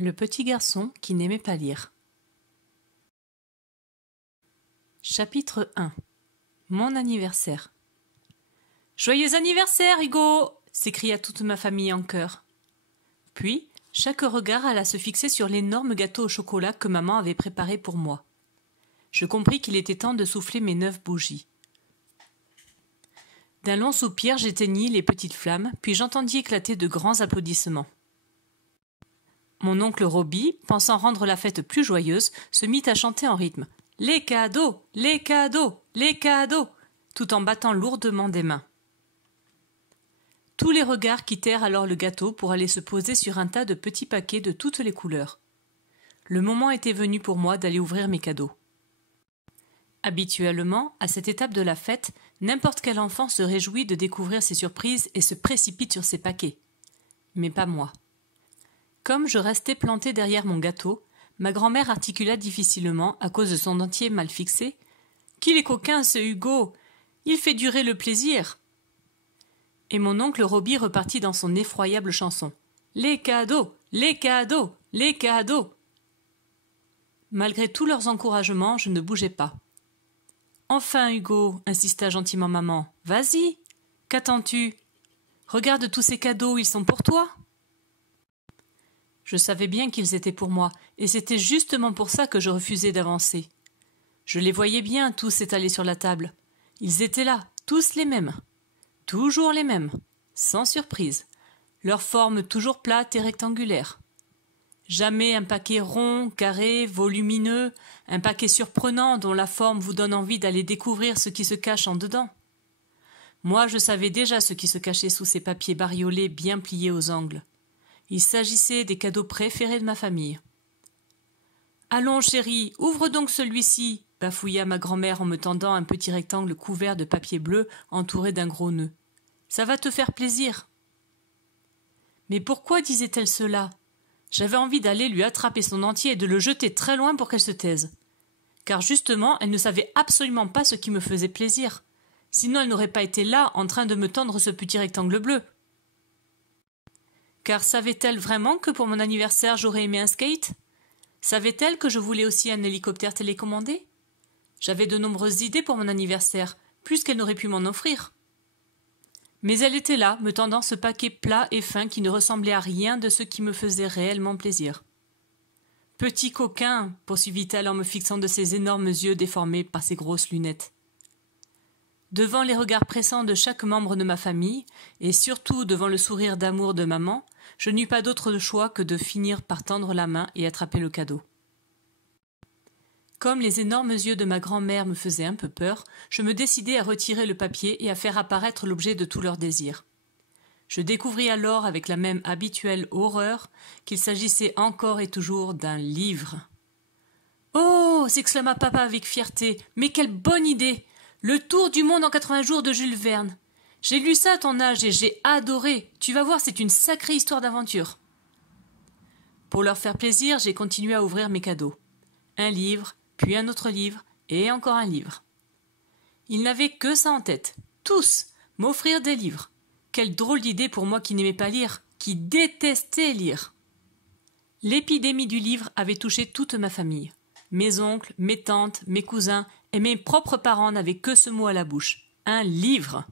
Le petit garçon qui n'aimait pas lire. Chapitre 1. Mon anniversaire. Joyeux anniversaire, Hugo! S'écria toute ma famille en chœur. Puis, chaque regard alla se fixer sur l'énorme gâteau au chocolat que maman avait préparé pour moi. Je compris qu'il était temps de souffler mes 9 bougies. D'un long soupir, j'éteignis les petites flammes, puis j'entendis éclater de grands applaudissements. Mon oncle Roby, pensant rendre la fête plus joyeuse, se mit à chanter en rythme « Les cadeaux, les cadeaux, les cadeaux !» tout en battant lourdement des mains. Tous les regards quittèrent alors le gâteau pour aller se poser sur un tas de petits paquets de toutes les couleurs. Le moment était venu pour moi d'aller ouvrir mes cadeaux. Habituellement, à cette étape de la fête, n'importe quel enfant se réjouit de découvrir ses surprises et se précipite sur ses paquets. Mais pas moi. Comme je restais planté derrière mon gâteau, ma grand-mère articula difficilement, à cause de son dentier mal fixé « Qu'il est coquin, ce Hugo! Il fait durer le plaisir !» Et mon oncle Roby repartit dans son effroyable chanson « Les cadeaux! Les cadeaux! Les cadeaux !» Malgré tous leurs encouragements, je ne bougeais pas. « Enfin, Hugo !» insista gentiment maman. « Vas-y! Qu'attends-tu? Regarde tous ces cadeaux, ils sont pour toi !» Je savais bien qu'ils étaient pour moi, et c'était justement pour ça que je refusais d'avancer. Je les voyais bien, tous étalés sur la table. Ils étaient là, tous les mêmes. Toujours les mêmes, sans surprise. Leur forme toujours plate et rectangulaire. Jamais un paquet rond, carré, volumineux, un paquet surprenant dont la forme vous donne envie d'aller découvrir ce qui se cache en dedans. Moi, je savais déjà ce qui se cachait sous ces papiers bariolés bien pliés aux angles. Il s'agissait des cadeaux préférés de ma famille. « Allons, chérie, ouvre donc celui-ci » bafouilla ma grand-mère en me tendant un petit rectangle couvert de papier bleu entouré d'un gros nœud. « Ça va te faire plaisir. » Mais pourquoi disait-elle cela? J'avais envie d'aller lui attraper son dentier et de le jeter très loin pour qu'elle se taise. Car justement, elle ne savait absolument pas ce qui me faisait plaisir. Sinon, elle n'aurait pas été là en train de me tendre ce petit rectangle bleu. Car savait-elle vraiment que pour mon anniversaire j'aurais aimé un skate? Savait-elle que je voulais aussi un hélicoptère télécommandé? J'avais de nombreuses idées pour mon anniversaire, plus qu'elle n'aurait pu m'en offrir. Mais elle était là, me tendant ce paquet plat et fin qui ne ressemblait à rien de ce qui me faisait réellement plaisir. « Petit coquin !» poursuivit-elle en me fixant de ses énormes yeux déformés par ses grosses lunettes. Devant les regards pressants de chaque membre de ma famille, et surtout devant le sourire d'amour de maman, je n'eus pas d'autre choix que de finir par tendre la main et attraper le cadeau. Comme les énormes yeux de ma grand-mère me faisaient un peu peur, je me décidai à retirer le papier et à faire apparaître l'objet de tous leurs désirs. Je découvris alors avec la même habituelle horreur qu'il s'agissait encore et toujours d'un livre. « Oh !» s'exclama papa avec fierté. « Mais quelle bonne idée! Le tour du monde en 80 jours de Jules Verne. J'ai lu ça à ton âge et j'ai adoré. Tu vas voir, c'est une sacrée histoire d'aventure. » Pour leur faire plaisir, j'ai continué à ouvrir mes cadeaux. Un livre, puis un autre livre, et encore un livre. Ils n'avaient que ça en tête, tous, m'offrir des livres. Quelle drôle d'idée pour moi qui n'aimais pas lire, qui détestais lire. L'épidémie du livre avait touché toute ma famille. Mes oncles, mes tantes, mes cousins et mes propres parents n'avaient que ce mot à la bouche. Un livre.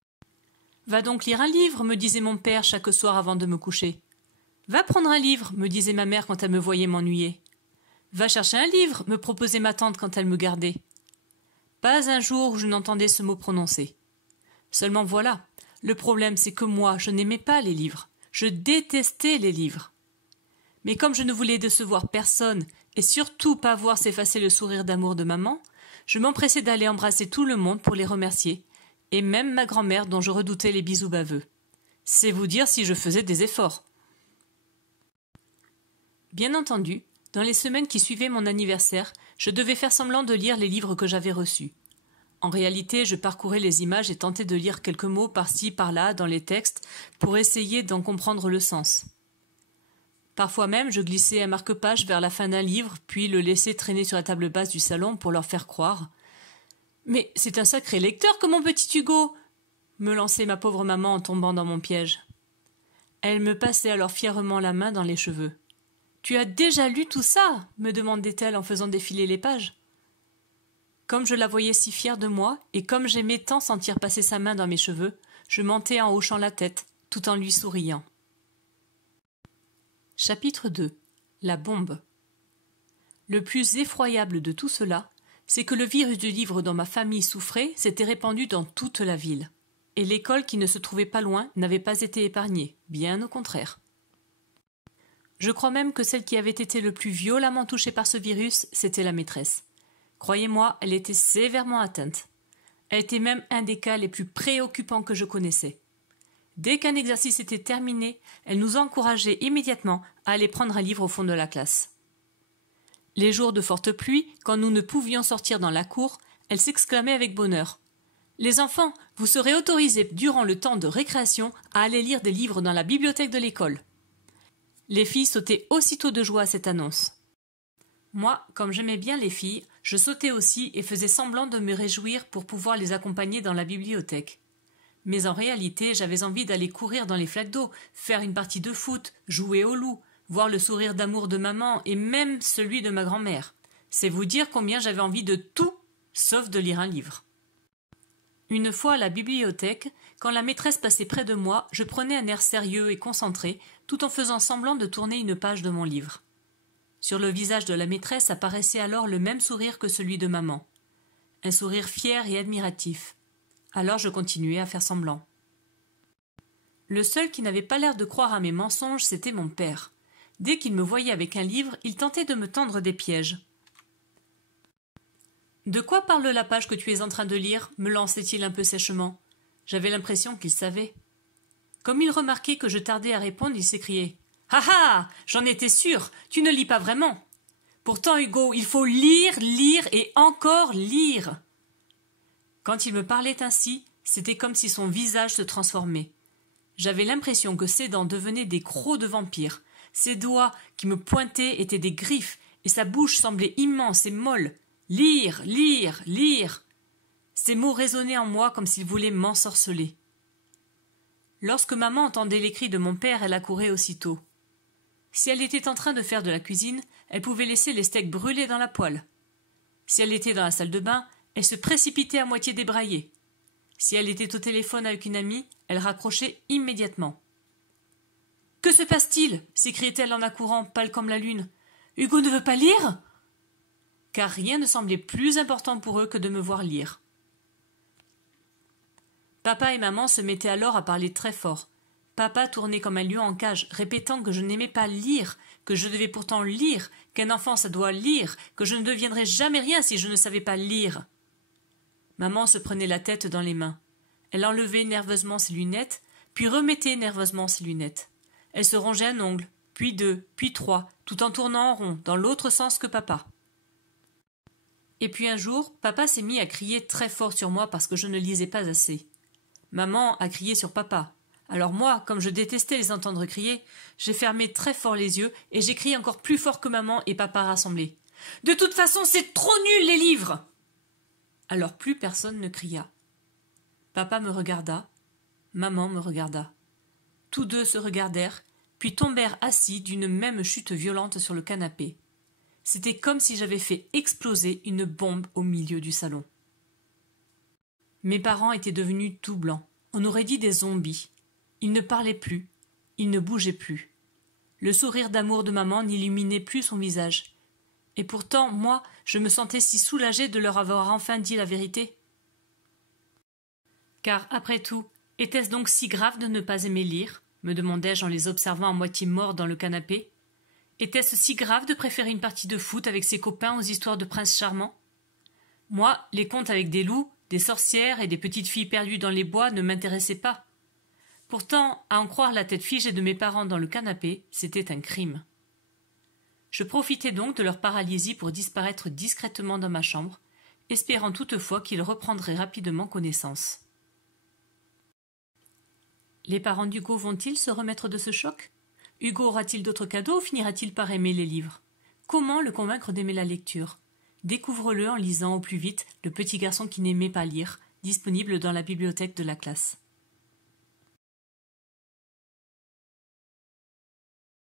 « Va donc lire un livre, me disait mon père chaque soir avant de me coucher. « Va prendre un livre, me disait ma mère quand elle me voyait m'ennuyer. « Va chercher un livre, me proposait ma tante quand elle me gardait. Pas un jour où je n'entendais ce mot prononcé. Seulement voilà, le problème c'est que moi, je n'aimais pas les livres. Je détestais les livres. Mais comme je ne voulais décevoir personne et surtout pas voir s'effacer le sourire d'amour de maman, je m'empressais d'aller embrasser tout le monde pour les remercier, et même ma grand-mère dont je redoutais les bisous baveux. C'est vous dire si je faisais des efforts. Bien entendu, dans les semaines qui suivaient mon anniversaire, je devais faire semblant de lire les livres que j'avais reçus. En réalité, je parcourais les images et tentais de lire quelques mots par-ci, par-là dans les textes pour essayer d'en comprendre le sens. Parfois même, je glissais un marque-page vers la fin d'un livre, puis le laissais traîner sur la table basse du salon pour leur faire croire. « Mais c'est un sacré lecteur que mon petit Hugo !» me lançait ma pauvre maman en tombant dans mon piège. Elle me passait alors fièrement la main dans les cheveux. « Tu as déjà lu tout ça ?» me demandait-elle en faisant défiler les pages. Comme je la voyais si fière de moi, et comme j'aimais tant sentir passer sa main dans mes cheveux, je mentais en hochant la tête, tout en lui souriant. Chapitre 2. La bombe. Le plus effroyable de tout cela, c'est que le virus du livre dont ma famille souffrait s'était répandu dans toute la ville. Et l'école qui ne se trouvait pas loin n'avait pas été épargnée, bien au contraire. Je crois même que celle qui avait été le plus violemment touchée par ce virus, c'était la maîtresse. Croyez-moi, elle était sévèrement atteinte. Elle était même un des cas les plus préoccupants que je connaissais. Dès qu'un exercice était terminé, elle nous encourageait immédiatement à aller prendre un livre au fond de la classe. Les jours de forte pluie, quand nous ne pouvions sortir dans la cour, elle s'exclamait avec bonheur. « Les enfants, vous serez autorisés durant le temps de récréation à aller lire des livres dans la bibliothèque de l'école. » Les filles sautaient aussitôt de joie à cette annonce. Moi, comme j'aimais bien les filles, je sautais aussi et faisais semblant de me réjouir pour pouvoir les accompagner dans la bibliothèque. Mais en réalité, j'avais envie d'aller courir dans les flaques d'eau, faire une partie de foot, jouer au loup, voir le sourire d'amour de maman et même celui de ma grand-mère. C'est vous dire combien j'avais envie de tout, sauf de lire un livre. Une fois à la bibliothèque, quand la maîtresse passait près de moi, je prenais un air sérieux et concentré, tout en faisant semblant de tourner une page de mon livre. Sur le visage de la maîtresse apparaissait alors le même sourire que celui de maman. Un sourire fier et admiratif. Alors je continuais à faire semblant. Le seul qui n'avait pas l'air de croire à mes mensonges, c'était mon père. Dès qu'il me voyait avec un livre, il tentait de me tendre des pièges. « De quoi parle la page que tu es en train de lire ?» me lançait-il un peu sèchement. J'avais l'impression qu'il savait. Comme il remarquait que je tardais à répondre, il s'écriait « Ah ah, j'en étais sûr, tu ne lis pas vraiment. Pourtant, Hugo, il faut lire, lire et encore lire. » Quand il me parlait ainsi, c'était comme si son visage se transformait. J'avais l'impression que ses dents devenaient des crocs de vampire, ses doigts qui me pointaient étaient des griffes, et sa bouche semblait immense et molle. Lire, lire, lire. Ces mots résonnaient en moi comme s'ils voulaient m'ensorceler. Lorsque maman entendait les cris de mon père, elle accourait aussitôt. Si elle était en train de faire de la cuisine, elle pouvait laisser les steaks brûler dans la poêle. Si elle était dans la salle de bain, elle se précipitait à moitié débraillée. Si elle était au téléphone avec une amie, elle raccrochait immédiatement. « Que se passe-t-il » s'écriait-elle en accourant, pâle comme la lune. « Hugo ne veut pas lire ?» Car rien ne semblait plus important pour eux que de me voir lire. Papa et maman se mettaient alors à parler très fort. Papa tournait comme un lion en cage, répétant que je n'aimais pas lire, que je devais pourtant lire, qu'un enfant ça doit lire, que je ne deviendrais jamais rien si je ne savais pas lire. Maman se prenait la tête dans les mains. Elle enlevait nerveusement ses lunettes, puis remettait nerveusement ses lunettes. Elle se rongeait un ongle, puis deux, puis trois, tout en tournant en rond, dans l'autre sens que papa. Et puis un jour, papa s'est mis à crier très fort sur moi parce que je ne lisais pas assez. Maman a crié sur papa. Alors moi, comme je détestais les entendre crier, j'ai fermé très fort les yeux et j'ai crié encore plus fort que maman et papa rassemblés. « De toute façon, c'est trop nul les livres !» Alors plus personne ne cria. Papa me regarda, maman me regarda. Tous deux se regardèrent, puis tombèrent assis d'une même chute violente sur le canapé. C'était comme si j'avais fait exploser une bombe au milieu du salon. Mes parents étaient devenus tout blancs. On aurait dit des zombies. Ils ne parlaient plus, ils ne bougeaient plus. Le sourire d'amour de maman n'illuminait plus son visage. Et pourtant, moi, je me sentais si soulagée de leur avoir enfin dit la vérité. Car, après tout, était-ce donc si grave de ne pas aimer lire ? Me demandai-je en les observant à moitié morts dans le canapé. Était-ce si grave de préférer une partie de foot avec ses copains aux histoires de princes charmants ? Moi, les contes avec des loups, des sorcières et des petites filles perdues dans les bois ne m'intéressaient pas. Pourtant, à en croire la tête figée de mes parents dans le canapé, c'était un crime. Je profitai donc de leur paralysie pour disparaître discrètement dans ma chambre, espérant toutefois qu'ils reprendraient rapidement connaissance. Les parents d'Hugo vont-ils se remettre de ce choc ? Hugo aura-t-il d'autres cadeaux ou finira-t-il par aimer les livres ? Comment le convaincre d'aimer la lecture ? Découvre-le en lisant au plus vite Le petit garçon qui n'aimait pas lire, disponible dans la bibliothèque de la classe.